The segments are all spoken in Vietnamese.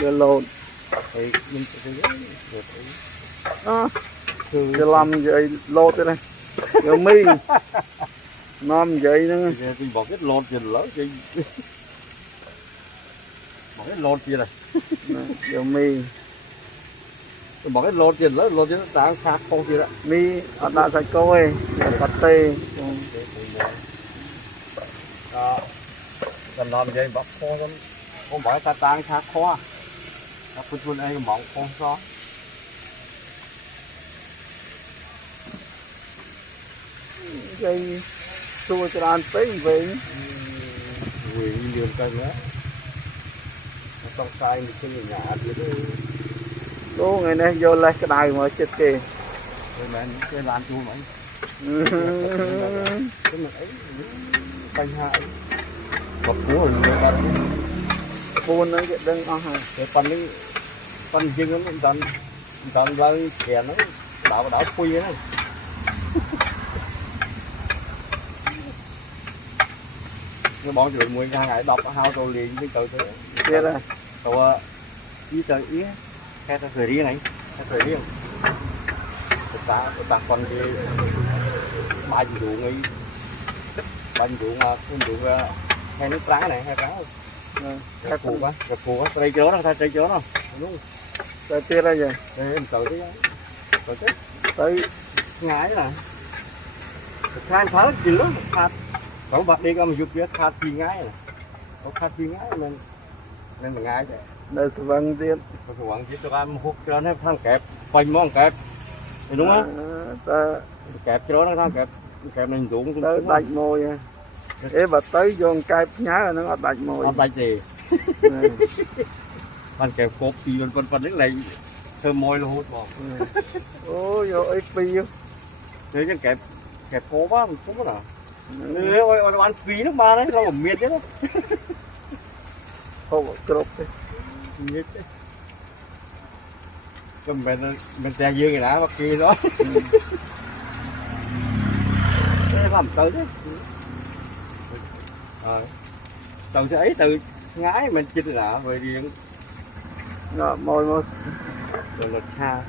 Đưa lột. Thì mình sẽ được Đó. Cho làm vậy lột thế này. Rồi mi. Nom vậy nữa. thì bỏ cái lột gì lỡ chứ. Bỏ cái lột gì này. Rồi mi. Bỏ cái lột gì lỡ lột gì nó đang khác không gì đó. Mi ở đã sạch câu ấy. Bắt tê. Đó. Cần làm vậy bắp khô lắm. Không bỏ ta đang khác khó. Ta phun ấy mỏng không sao. Cái xua cho ăn tới về. Quỳ đường cây nữa. Nó trong sai một cái nhà gì đó. Ô ngày nay vô lấy cái đài mà chết kì. Rồi mẹ cái lan chua mày. Cái mình ấy canh hại. Bọc cua rồi người ta Phun nó cái đừng ăn hả. cái con chưng nó toàn lên kè nó đảo phi đó. Cái bọn rồi 10 ngày đọc hao tôi liền cái từ thế. Kia đây. Tôi ý tới ý cái thời riêng này, cái thời riêng. Người ta còn đi ba dụ nghi ba dụ mà hai nước lá này hai lá cái phù á tây chớ nó tây chớ nó đúng Tới kia đây vậy. đây em tự chứ Tới ngái nè khai phá gì lắm khai cậu bật đi con giúp biết khai phi ngái nè có khai phi ngái nên mình ngái vậy đây sẽ vâng tiên. có quăng chỉ cho em hút cho nó thằng kẹp quanh món kẹp thì đúng á Ta kẹp cho nó thằng kẹp mình dụng tới đạch môi nha. Ê bà tới vô cái nhá là nó đạch môi. nó tay gì anh kẹp cột thì phần đến này thơm môi luôn hút vào Ôi vô ít pi vô. thế chứ kẹp cố quá không có nào nếu ôi ăn phí nước ba đấy nó còn miệt chứ đó Không crop đi. miệt chứ còn mình xe dương người đã bắt kia đó thế làm tự chứ từ thế ấy từ ngái mình chinh là rồi điện Rồi môi môi. rồi lịch ha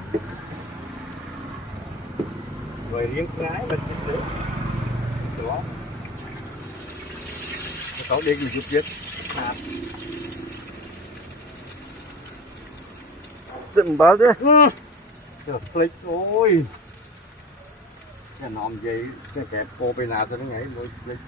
rồi riêng ngái mình chinh được đó cậu điện mình giúp chết Dừng báo chứ. trời click ôi cái nòm gì cái kẹp cô bên nào tôi nó nhảy rồi click